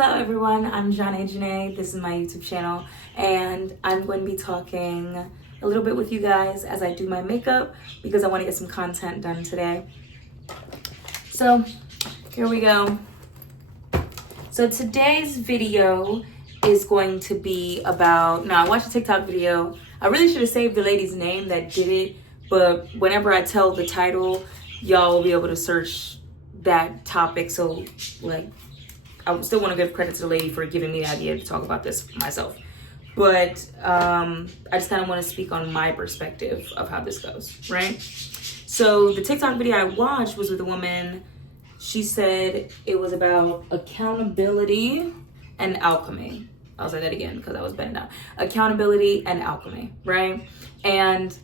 Hello everyone, I'm Janae. This is my YouTube channel and I'm going to be talking a little bit with you guys as I do my makeup because I want to get some content done today. So here we go. So today's video is going to be about, now I watched a TikTok video. I really should have saved the lady's name that did it, but whenever I tell the title, y'all will be able to search that topic. So like, I still want to give credit to the lady for giving me the idea to talk about this myself. But I just kind of want to speak on my perspective of how this goes, right? So the TikTok video I watched was with a woman. She said it was about accountability and alchemy. I'll say that again because I was betting down. Accountability and alchemy, right? And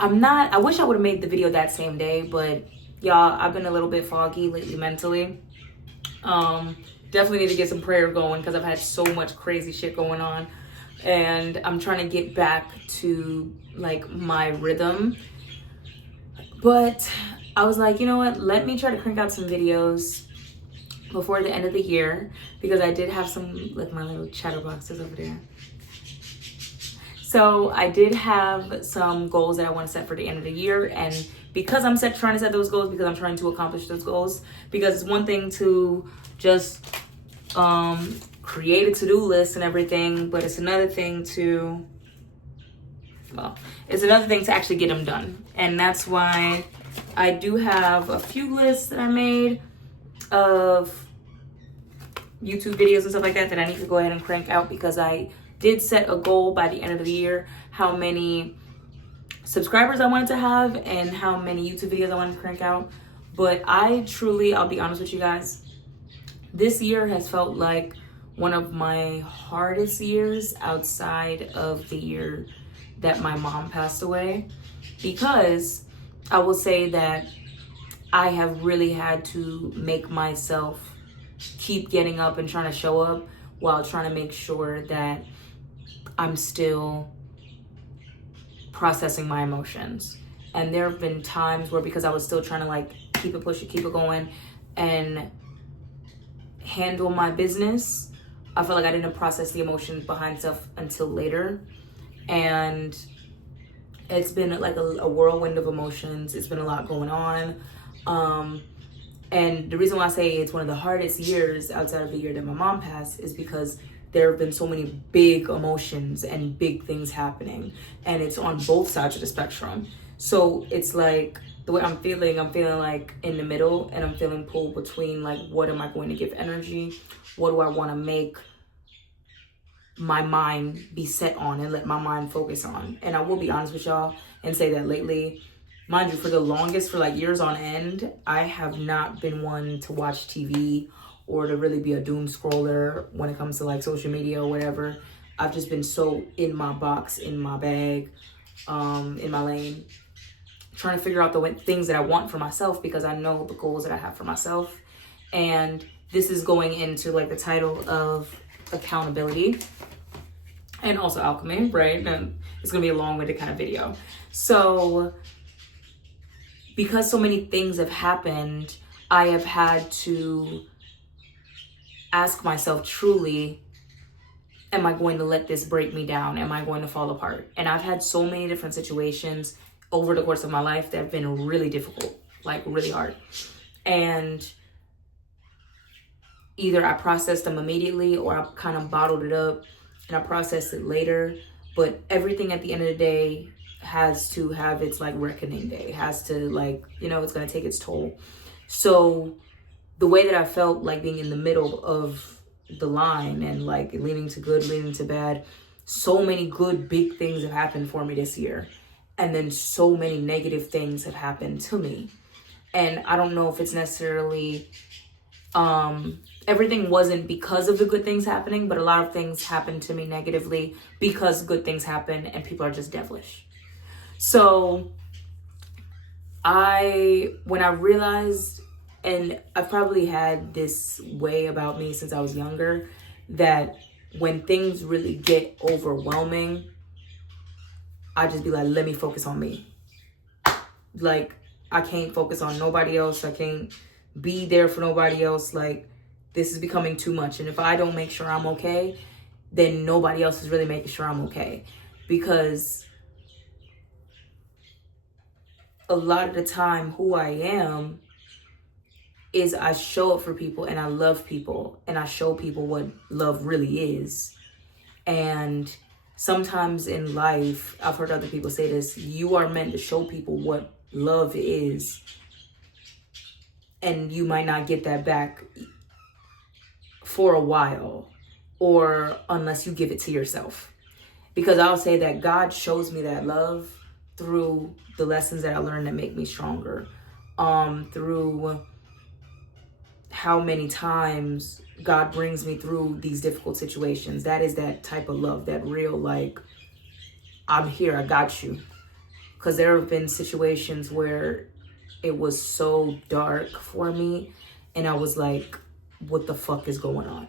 I wish I would have made the video that same day, but y'all, I've been a little bit foggy lately mentally. Definitely need to get some prayer going because I've had so much crazy shit going on and I'm trying to get back to like my rhythm. But I was like, you know what, let me try to crank out some videos before the end of the year because I did have some, like my little chatterboxes over there. So I did have some goals that I want to set for the end of the year, and because I'm trying to set those goals, because I'm trying to accomplish those goals, because it's one thing to just create a to-do list and everything, but it's another thing to, actually get them done. And that's why I do have a few lists that I made of YouTube videos and stuff like that I need to go ahead and crank out, because I did set a goal by the end of the year, how many subscribers I wanted to have and how many YouTube videos I wanted to crank out. But I'll be honest with you guys, this year has felt like one of my hardest years outside of the year that my mom passed away, because I will say that I have really had to make myself keep getting up and trying to show up while trying to make sure that I'm still processing my emotions. And there have been times where, because I was still trying to like keep it pushing, keep it going and handle my business, I felt like I didn't process the emotions behind stuff until later. And it's been like a whirlwind of emotions. It's been a lot going on. And the reason why I say it's one of the hardest years outside of the year that my mom passed is because there have been so many big emotions and big things happening, and it's on both sides of the spectrum. So it's like the way I'm feeling like in the middle, and I'm feeling pulled between like, what am I going to give energy? What do I want to make my mind be set on and let my mind focus on? And I will be honest with y'all and say that lately, mind you, for the longest, for like years on end, I have not been one to watch TV or to really be a doom scroller when it comes to like social media or whatever. I've just been so in my box, in my bag, in my lane, trying to figure out the things that I want for myself, because I know the goals that I have for myself. And this is going into like the title of accountability and also alchemy, right? And it's gonna be a long-winded kind of video. So because so many things have happened, I have had to ask myself truly, am I going to let this break me down? Am I going to fall apart? And I've had so many different situations over the course of my life that have been really difficult, like really hard. And either I processed them immediately or I kind of bottled it up and I processed it later. But everything at the end of the day has to have its like reckoning day. It has to like, it's going to take its toll. So the way that I felt like being in the middle of the line and like leaning to good, leaning to bad, so many good big things have happened for me this year. And then so many negative things have happened to me. And I don't know if it's necessarily, everything wasn't because of the good things happening, but a lot of things happened to me negatively because good things happen and people are just devilish. So when I realized, and I've probably had this way about me since I was younger, that when things really get overwhelming, I just be like, let me focus on me. Like, I can't focus on nobody else. I can't be there for nobody else. Like, this is becoming too much. And if I don't make sure I'm okay, then nobody else is really making sure I'm okay. Because a lot of the time, who I am is I show up for people and I love people and I show people what love really is. And sometimes in life, I've heard other people say this, you are meant to show people what love is. And you might not get that back for a while, or unless you give it to yourself. Because I'll say that God shows me that love through the lessons that I learned that make me stronger. Through how many times God brings me through these difficult situations. That is that type of love, that real, like, I'm here, I got you. Because there have been situations where it was so dark for me and I was like, what the fuck is going on?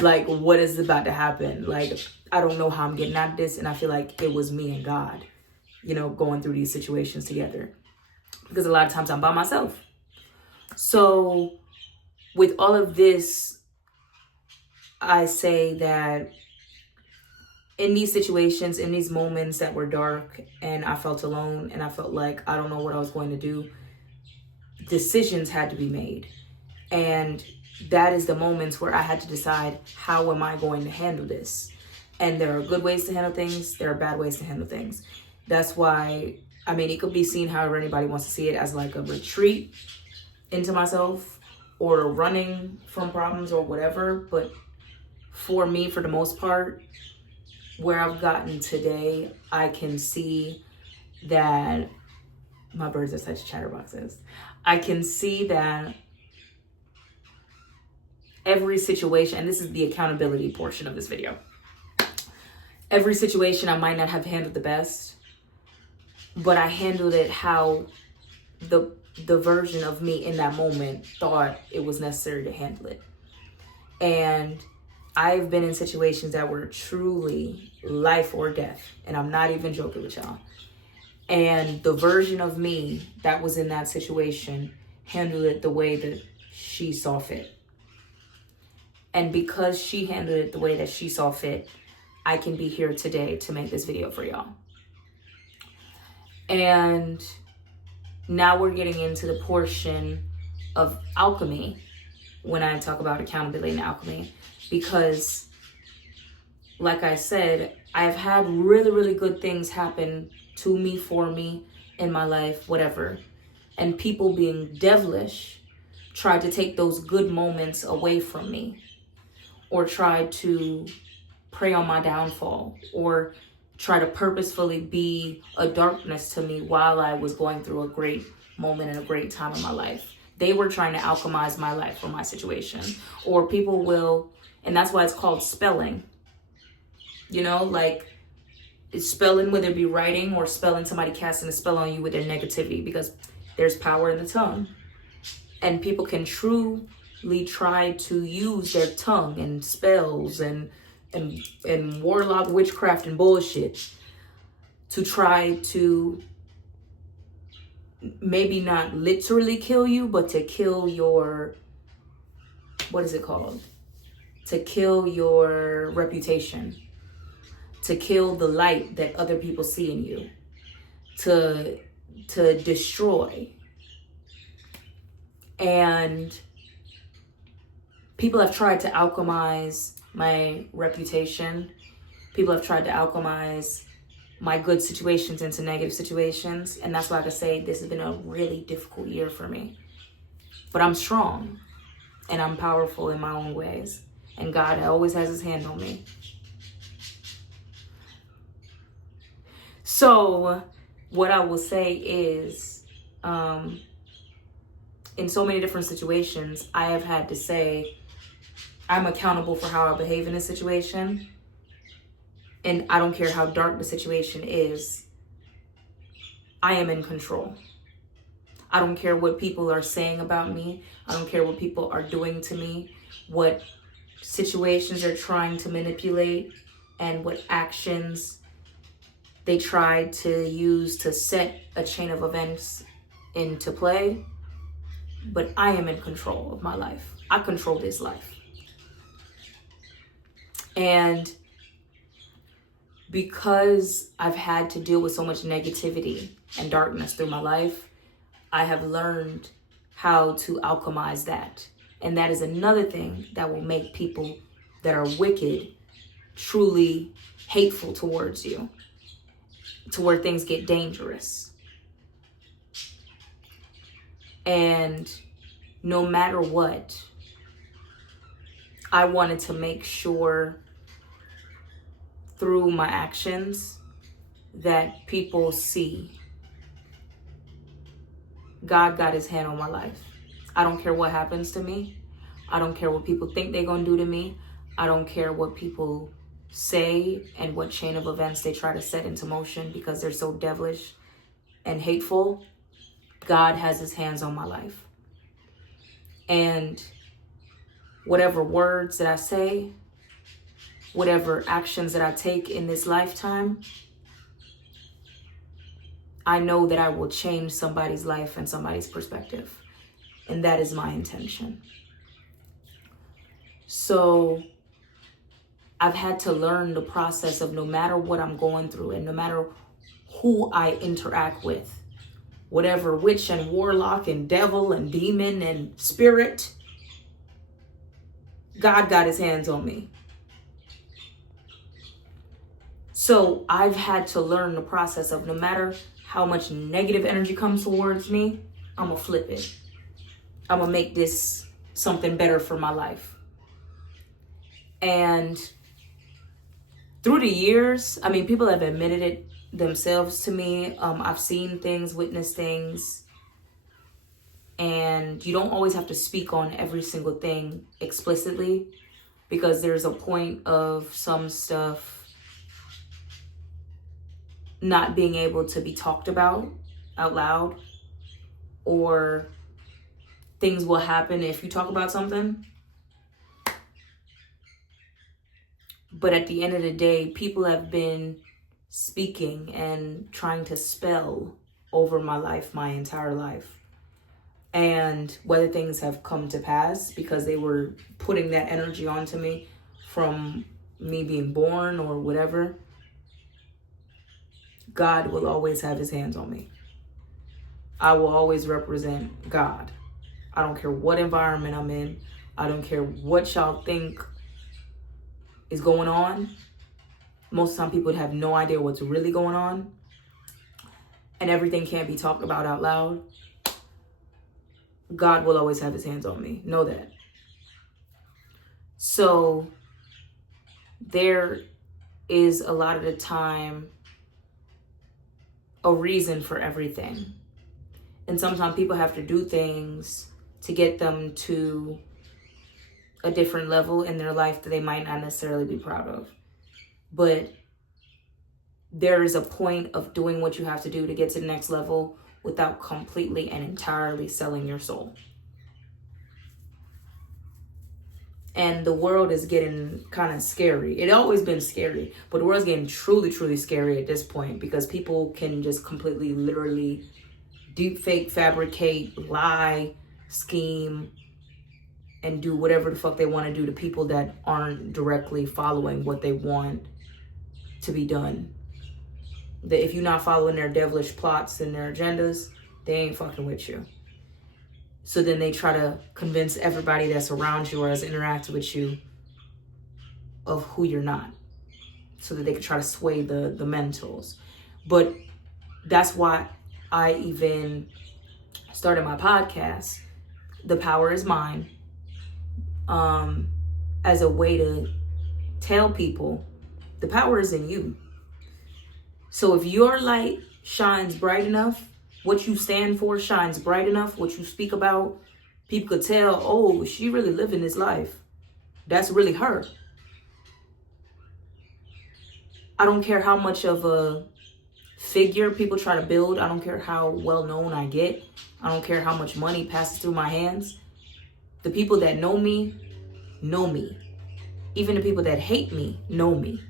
Like, what is about to happen? Like, I don't know how I'm getting out of this. And I feel like it was me and God, you know, going through these situations together. Because a lot of times I'm by myself. So with all of this, I say that in these situations, in these moments that were dark and I felt alone and I felt like I don't know what I was going to do, decisions had to be made. And that is the moments where I had to decide, how am I going to handle this? And there are good ways to handle things. There are bad ways to handle things. That's why, I mean, it could be seen however anybody wants to see it, as like a retreat into myself or running from problems or whatever. But for me, for the most part, where I've gotten today, I can see that my birds are such chatterboxes. I can see that every situation, and this is the accountability portion of this video, every situation I might not have handled the best, but I handled it how the version of me in that moment thought it was necessary to handle it. And I've been in situations that were truly life or death, and I'm not even joking with y'all. And the version of me that was in that situation handled it the way that she saw fit. And because she handled it the way that she saw fit, I can be here today to make this video for y'all. And now we're getting into the portion of alchemy when I talk about accountability and alchemy, because like I said, I've had really, really good things happen to me, for me, in my life, whatever. And people being devilish tried to take those good moments away from me, or tried to prey on my downfall, or try to purposefully be a darkness to me while I was going through a great moment and a great time in my life. They were trying to alchemize my life or my situation. Or people will, and that's why it's called spelling. You know, like it's spelling, whether it be writing or spelling, somebody casting a spell on you with their negativity, because there's power in the tongue. And people can truly try to use their tongue and spells and warlock witchcraft and bullshit to try to maybe not literally kill you, but to kill your, what is it called? To kill your reputation, to kill the light that other people see in you, to destroy. And people have tried to alchemize my reputation. People have tried to alchemize my good situations into negative situations. And that's why I can say this has been a really difficult year for me. But I'm strong and I'm powerful in my own ways. And God always has his hand on me. So what I will say is, in so many different situations, I have had to say, I'm accountable for how I behave in a situation. And I don't care how dark the situation is, I am in control. I don't care what people are saying about me. I don't care what people are doing to me, what situations they're trying to manipulate, and what actions they try to use to set a chain of events into play. But I am in control of my life. I control this life. And because I've had to deal with so much negativity and darkness through my life, I have learned how to alchemize that. And that is another thing that will make people that are wicked truly hateful towards you, to where things get dangerous. And no matter what, I wanted to make sure through my actions that people see God got his hand on my life. I don't care what happens to me. I don't care what people think they're going to do to me. I don't care what people say and what chain of events they try to set into motion because they're so devilish and hateful. God has his hands on my life. And whatever words that I say, whatever actions that I take in this lifetime, I know that I will change somebody's life and somebody's perspective. And that is my intention. So I've had to learn the process of no matter what I'm going through and no matter who I interact with, whatever witch and warlock and devil and demon and spirit, God got his hands on me. So I've had to learn the process of no matter how much negative energy comes towards me, I'm going to flip it. I'm going to make this something better for my life. And through the years, I mean, people have admitted it themselves to me. I've seen things, witnessed things. And you don't always have to speak on every single thing explicitly, because there's a point of some stuff not being able to be talked about out loud, or things will happen if you talk about something. But at the end of the day, people have been speaking and trying to spell over my life, my entire life. And whether things have come to pass because they were putting that energy onto me from me being born or whatever, God will always have his hands on me. I will always represent God. I don't care what environment I'm in. I don't care what y'all think is going on. Most of the time people have no idea what's really going on. And everything can't be talked about out loud. God will always have his hands on me. Know that. So there is a lot of the time a reason for everything. And sometimes people have to do things to get them to a different level in their life that they might not necessarily be proud of. But there is a point of doing what you have to do to get to the next level without completely and entirely selling your soul. And the world is getting kind of scary. It always been scary, but the world's getting truly, truly scary at this point because people can just completely, literally deep fake, fabricate, lie, scheme, and do whatever the fuck they want to do to people that aren't directly following what they want to be done. That if you're not following their devilish plots and their agendas, they ain't fucking with you. So then they try to convince everybody that's around you or has interacted with you of who you're not, so that they can try to sway the mentals. But that's why I even started my podcast, The Power Is Mine, as a way to tell people the power is in you. So if your light shines bright enough, what you stand for shines bright enough, what you speak about, people could tell, oh, she really living this life. That's really her. I don't care how much of a figure people try to build. I don't care how well known I get. I don't care how much money passes through my hands. The people that know me know me. Even the people that hate me know me.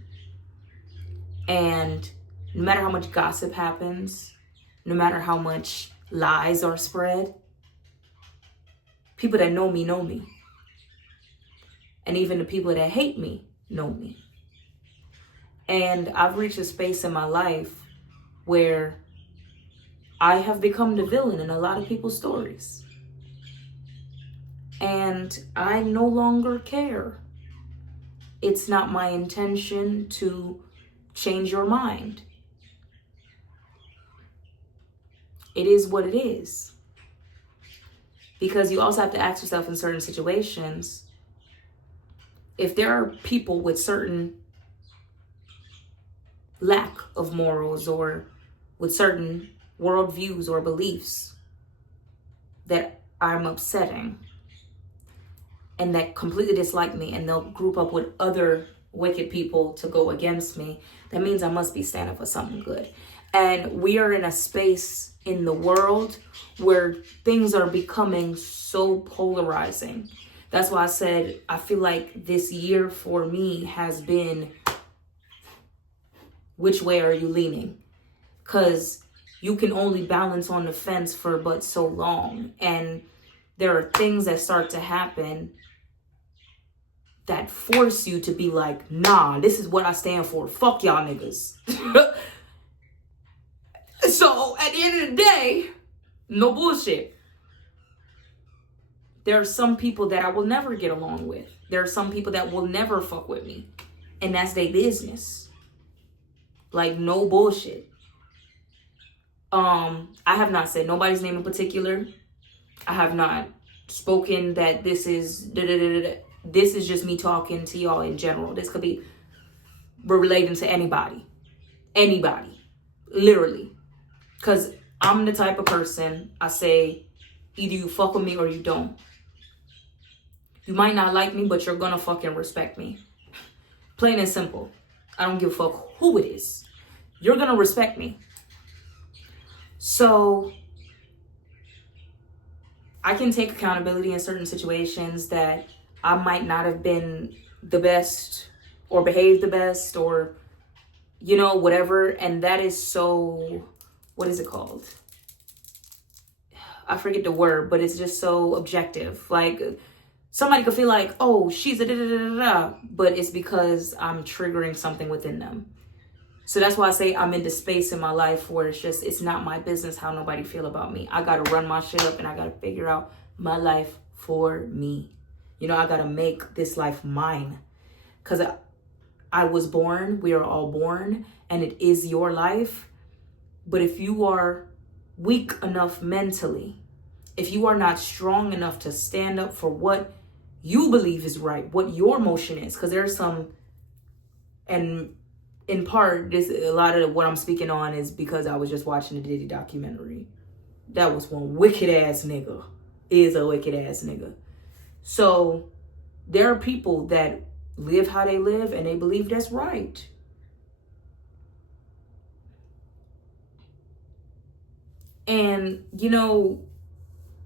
And no matter how much gossip happens, no matter how much lies are spread, people that know me know me. And even the people that hate me know me. And I've reached a space in my life where I have become the villain in a lot of people's stories. And I no longer care. It's not my intention to change your mind. It is what it is. Because you also have to ask yourself in certain situations, if there are people with certain lack of morals or with certain worldviews or beliefs that I'm upsetting and that completely dislike me, and they'll group up with other wicked people to go against me, that means I must be standing for something good. And we are in a space in the world where things are becoming so polarizing. That's why I said I feel like this year for me has been, which way are you leaning? Because you can only balance on the fence for but so long. And there are things that start to happen that force you to be like, nah, this is what I stand for. Fuck y'all niggas. So at the end of the day, no bullshit. There are some people that I will never get along with. There are some people that will never fuck with me. And that's their business. Like, no bullshit. I have not said nobody's name in particular. I have not spoken that this is da-da-da-da-da. This is just me talking to y'all in general. This could be relating to anybody. Anybody. Literally. Because I'm the type of person, I say, either you fuck with me or you don't. You might not like me, but you're gonna fucking respect me. Plain and simple. I don't give a fuck who it is. You're gonna respect me. So I can take accountability in certain situations that I might not have been the best or behaved the best or, you know, whatever. And that is so, what is it called? I forget the word, but it's just so objective. Like, somebody could feel like, oh, she's a da-da-da-da-da, but it's because I'm triggering something within them. So that's why I say I'm in the space in my life where it's just, it's not my business how nobody feel about me. I got to run my shit up and I got to figure out my life for me. You know, I got to make this life mine. Because I was born, we are all born, and it is your life. But if you are weak enough mentally, if you are not strong enough to stand up for what you believe is right, what your motion is, because there's some, and in part, this, a lot of what I'm speaking on is because I was just watching the Diddy documentary. That was one wicked ass nigga. Is a wicked ass nigga. So there are people that live how they live and they believe that's right. And, you know,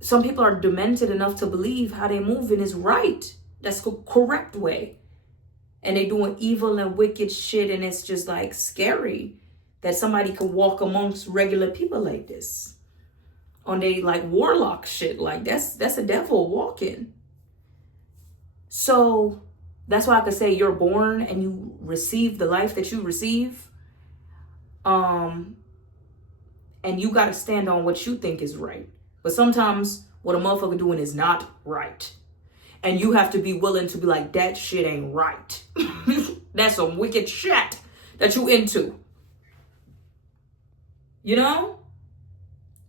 some people are demented enough to believe how they moving is right. That's the correct way. And they doing evil and wicked shit, and it's just like scary that somebody could walk amongst regular people like this. On they like warlock shit. Like that's a devil walking. So that's why I could say you're born and you receive the life that you receive. And you got to stand on what you think is right. But sometimes what a motherfucker doing is not right. And you have to be willing to be like, that shit ain't right. That's some wicked shit that you into. You know?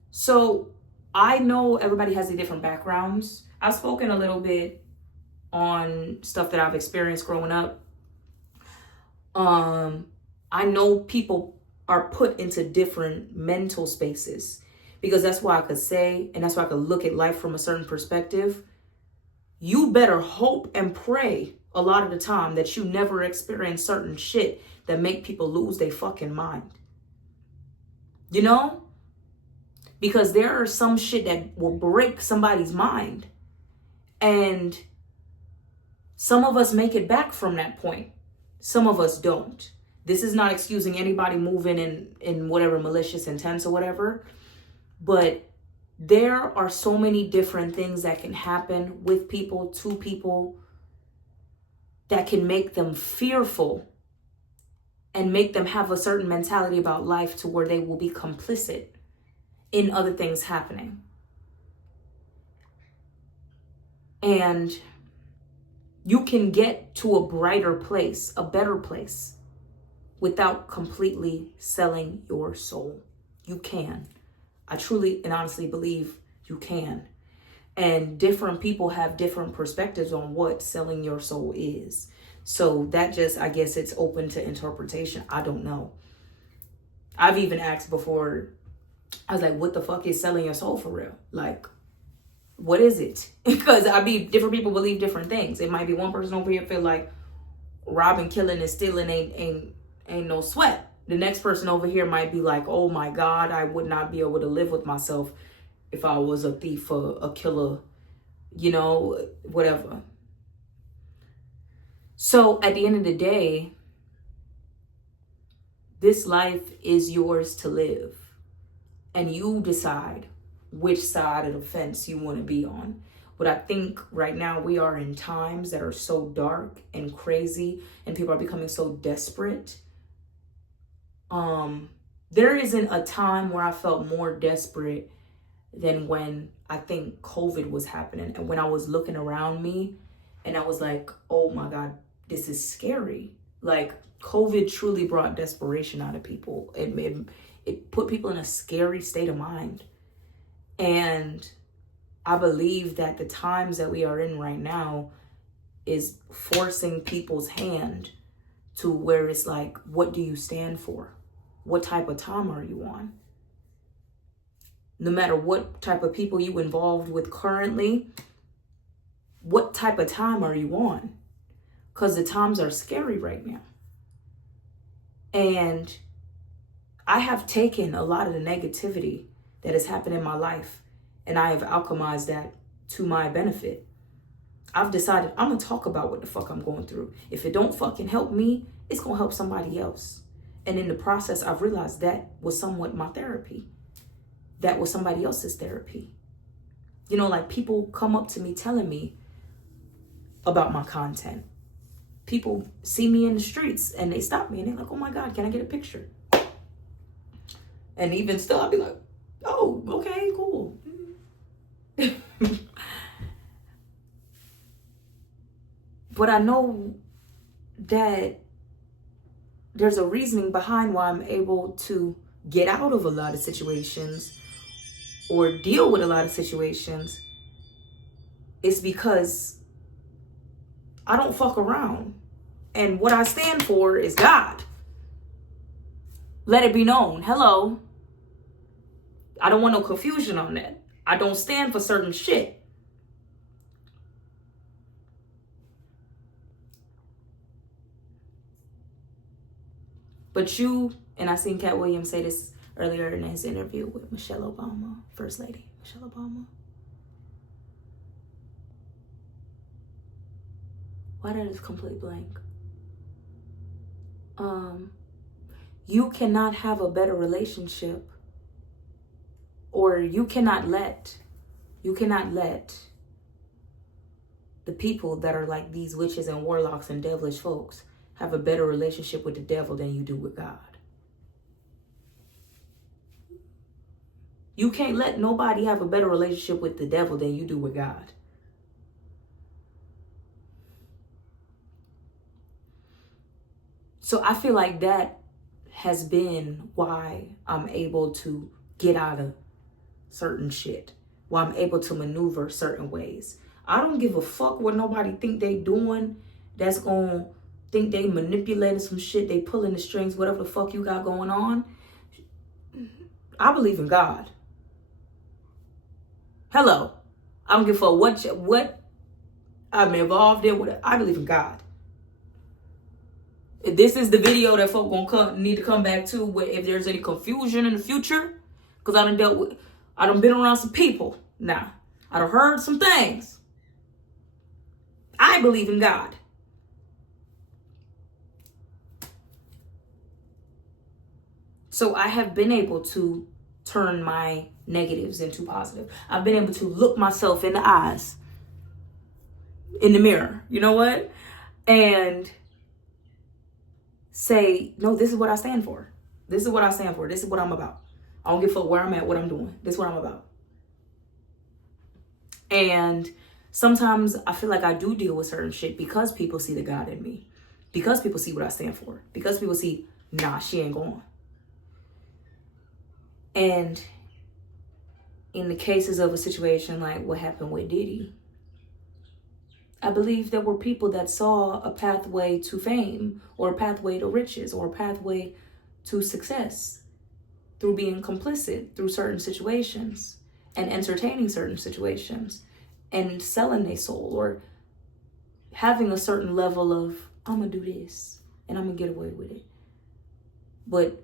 So I know everybody has their different backgrounds. I've spoken a little bit on stuff that I've experienced growing up. I know people are put into different mental spaces because that's why I could say, and that's why I could look at life from a certain perspective. You better hope and pray a lot of the time that you never experience certain shit that make people lose their fucking mind. You know? Because there are some shit that will break somebody's mind. And some of us make it back from that point. Some of us don't. This is not excusing anybody moving in whatever malicious intents or whatever. But there are so many different things that can happen with people, to people, that can make them fearful and make them have a certain mentality about life to where they will be complicit in other things happening. And you can get to a brighter place, a better place, without completely selling your soul. You can. I truly and honestly believe you can. And different people have different perspectives on what selling your soul is. So that just, I guess it's open to interpretation. I don't know. I've even asked before, I was like, what the fuck is selling your soul for real? Like, what is it? Because different people believe different things. It might be one person over here feel like robbing, killing, and stealing ain't no sweat. The next person over here might be like, oh my God, I would not be able to live with myself if I was a thief or a killer, whatever. So at the end of the day, this life is yours to live. And you decide which side of the fence you want to be on. But I think right now we are in times that are so dark and crazy, and people are becoming so desperate. There isn't a time where I felt more desperate than when I think COVID was happening. And when I was looking around me and I was like, oh my God, this is scary. Like, COVID truly brought desperation out of people. It put people in a scary state of mind. And I believe that the times that we are in right now is forcing people's hand to where it's like, what do you stand for? What type of time are you on? No matter what type of people you involved with currently, what type of time are you on? Because the times are scary right now. And I have taken a lot of the negativity that has happened in my life, and I have alchemized that to my benefit. I've decided I'm going to talk about what the fuck I'm going through. If it don't fucking help me, it's going to help somebody else. And in the process, I've realized that was somewhat my therapy. That was somebody else's therapy. Like, people come up to me telling me about my content. People see me in the streets and they stop me and they're like, oh my God, can I get a picture? And even still, I'll be like, oh, okay, cool. But I know that there's a reasoning behind why I'm able to get out of a lot of situations or deal with a lot of situations. It's because I don't fuck around. And what I stand for is God. Let it be known. Hello. I don't want no confusion on that. I don't stand for certain shit. But you, and I seen Cat Williams say this earlier in his interview with Michelle Obama, First Lady Michelle Obama. Why did I just complete blank? You cannot have a better relationship, or you cannot let the people that are like these witches and warlocks and devilish folks have a better relationship with the devil than you do with God. You can't let nobody have a better relationship with the devil than you do with God. So I feel like that has been why I'm able to get out of certain shit, why I'm able to maneuver certain ways. I don't give a fuck what nobody think they doing that's gonna think they manipulating some shit, they pulling the strings, whatever the fuck you got going on. I believe in God. Hello. I don't give a fuck what I'm involved in. I believe in God. This is the video that folk need to come back to if there's any confusion in the future. Because I done been around some people now. I done heard some things. I believe in God. So I have been able to turn my negatives into positive. I've been able to look myself in the eyes, in the mirror. You know what? and say, no, this is what I stand for. This is what I stand for. This is what I'm about. I don't give a fuck where I'm at, what I'm doing. This is what I'm about. And sometimes I feel like I do deal with certain shit because people see the God in me. Because people see what I stand for. Because people see, nah, she ain't going. And in the cases of a situation like what happened with Diddy, I believe there were people that saw a pathway to fame or a pathway to riches or a pathway to success through being complicit through certain situations and entertaining certain situations and selling their soul or having a certain level of, I'm going to do this and I'm going to get away with it. But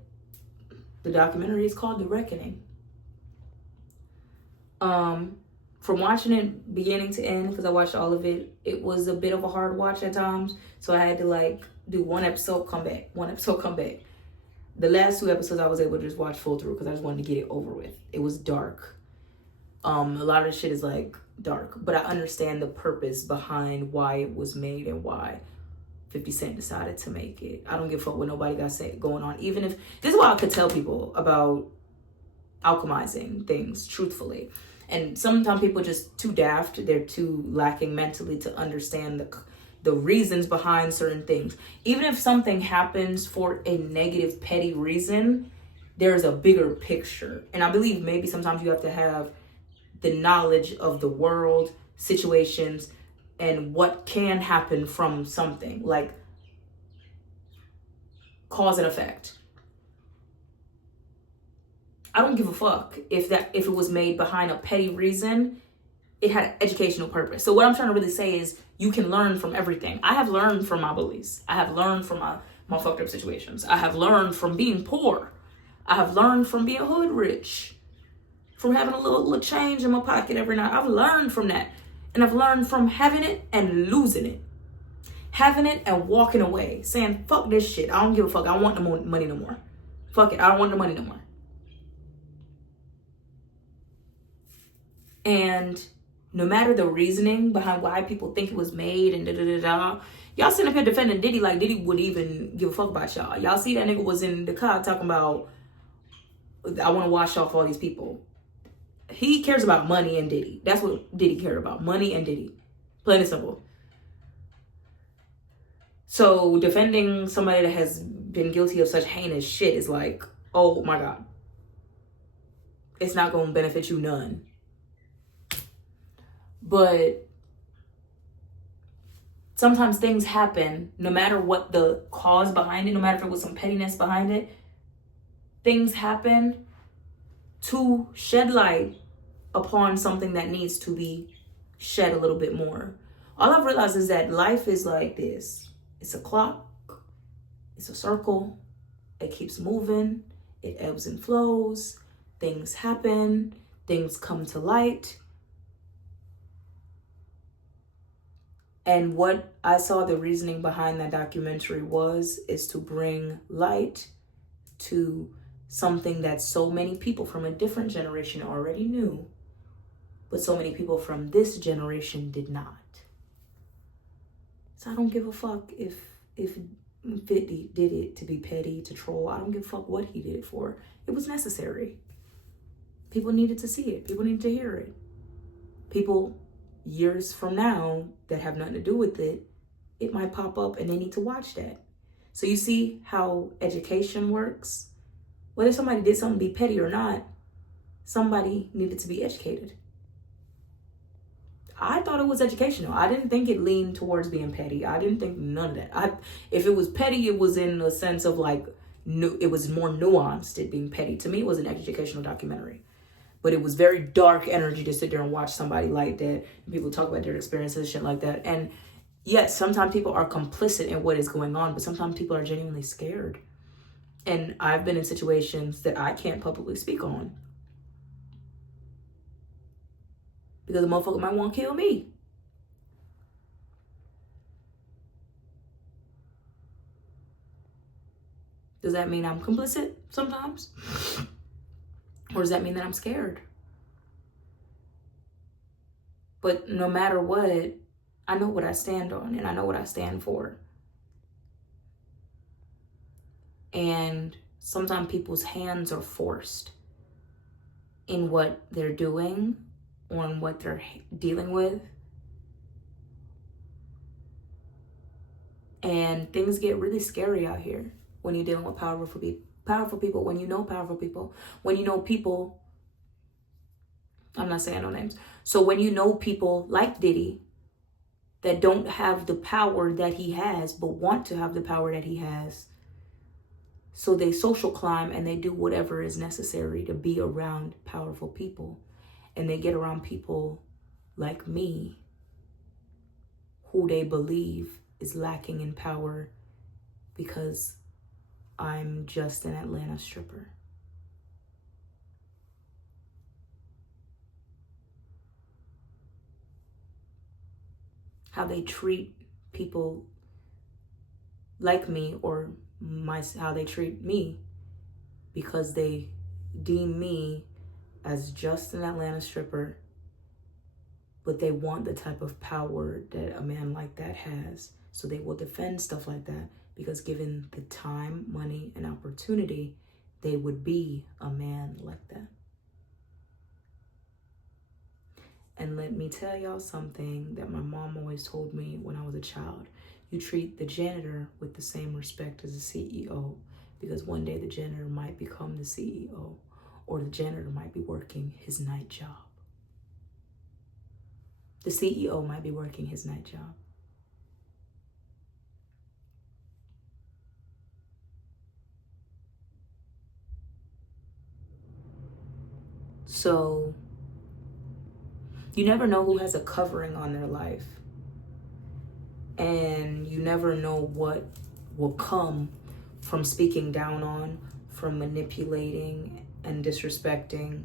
the documentary is called The Reckoning. From watching it beginning to end, because I watched all of it, it was a bit of a hard watch at times. So I had to like do one episode, come back. The last 2 episodes I was able to just watch full through because I just wanted to get it over with. It was dark. A lot of the shit is like dark, but I understand the purpose behind why it was made and why 50 Cent decided to make it. I don't give a fuck what nobody got going on. Even if, this is why I could tell people about alchemizing things truthfully. And sometimes people just too daft. They're too lacking mentally to understand the reasons behind certain things. Even if something happens for a negative, petty reason, there's a bigger picture. And I believe maybe sometimes you have to have the knowledge of the world, situations, and what can happen from something, like cause and effect. I don't give a fuck if it was made behind a petty reason. It had an educational purpose. So what I'm trying to really say is you can learn from everything. I have learned from my bullies. I have learned from my fucked up situations. I have learned from being poor. I have learned from being hood rich, from having a little change in my pocket every night. I've learned from that. And I've learned from having it and losing it. Having it and walking away. Saying, fuck this shit. I don't give a fuck. I don't want the money no more. Fuck it. I don't want the money no more. And no matter the reasoning behind why people think it was made and da-da-da-da, y'all sitting up here defending Diddy like Diddy wouldn't even give a fuck about y'all. Y'all see that nigga was in the car talking about, I want to wash off all these people. He cares about money and Diddy. That's what Diddy cared about. Money and Diddy. Plain and simple. So defending somebody that has been guilty of such heinous shit is like, oh my God. It's not going to benefit you none. But sometimes things happen, no matter what the cause behind it, no matter if it was some pettiness behind it, things happen to shed light upon something that needs to be shed a little bit more. All I've realized is that life is like this. It's a clock. It's a circle. It keeps moving. It ebbs and flows. Things happen. Things come to light. And what I saw the reasoning behind that documentary is to bring light to something that so many people from a different generation already knew, but so many people from this generation did not. So I don't give a fuck if 50 did it to be petty, to troll. I don't give a fuck what he did it for. It was necessary. People needed to see it. People needed to hear it. People years from now that have nothing to do with it, it might pop up and they need to watch that. So you see how education works? Whether somebody did something be petty or not, somebody needed to be educated. I thought it was educational. I didn't think it leaned towards being petty. I didn't think none of that. If it was petty, it was in the sense of like, it was more nuanced, it being petty. To me, it was an educational documentary. But it was very dark energy to sit there and watch somebody like that. People talk about their experiences, shit like that. And yes, sometimes people are complicit in what is going on, but sometimes people are genuinely scared. And I've been in situations that I can't publicly speak on, because the motherfucker might want to kill me. Does that mean I'm complicit sometimes? Or does that mean that I'm scared? But no matter what, I know what I stand on and I know what I stand for. And sometimes people's hands are forced in what they're doing or in what they're dealing with. And things get really scary out here when you're dealing with powerful people, when you know powerful people, when you know people, I'm not saying no names. So when you know people like Diddy that don't have the power that he has, but want to have the power that he has, so they social climb and they do whatever is necessary to be around powerful people. And they get around people like me, who they believe is lacking in power because I'm just an Atlanta stripper. How they treat people like me, or how they treat me, because they deem me as just an Atlanta stripper, but they want the type of power that a man like that has. So they will defend stuff like that because given the time, money, and opportunity, they would be a man like that. And let me tell y'all something that my mom always told me when I was a child. You treat the janitor with the same respect as the CEO, because one day the janitor might become the CEO, or the janitor might be working his night job. The CEO might be working his night job. So you never know who has a covering on their life. And you never know what will come from speaking down on, from manipulating and disrespecting,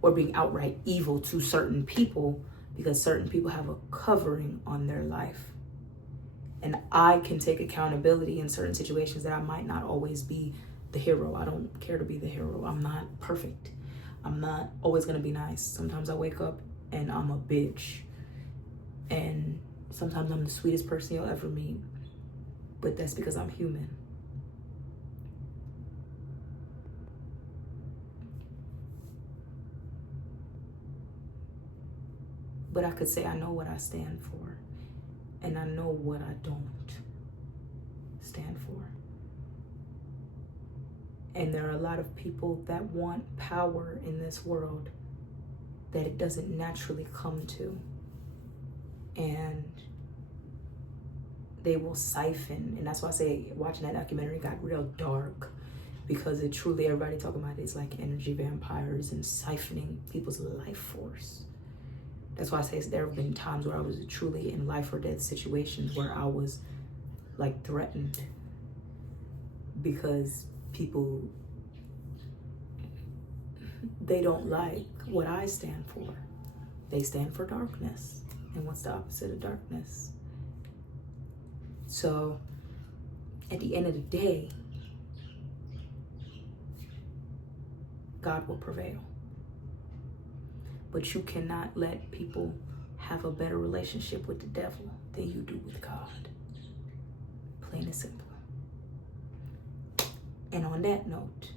or being outright evil to certain people, because certain people have a covering on their life. And I can take accountability in certain situations that I might not always be the hero. I don't care to be the hero. I'm not perfect. I'm not always going to be nice. Sometimes I wake up and I'm a bitch. And sometimes I'm the sweetest person you'll ever meet. But that's because I'm human. But I could say I know what I stand for. And I know what I don't stand for. And there are a lot of people that want power in this world that it doesn't naturally come to. And they will siphon. And that's why I say watching that documentary got real dark, because it truly, everybody talking about it is like energy vampires and siphoning people's life force. That's why I say there have been times where I was truly in life or death situations where I was like threatened, because people, they don't like what I stand for. They stand for darkness. And what's the opposite of darkness? So at the end of the day, God will prevail. But you cannot let people have a better relationship with the devil than you do with God. Plain and simple. And on that note,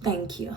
thank you.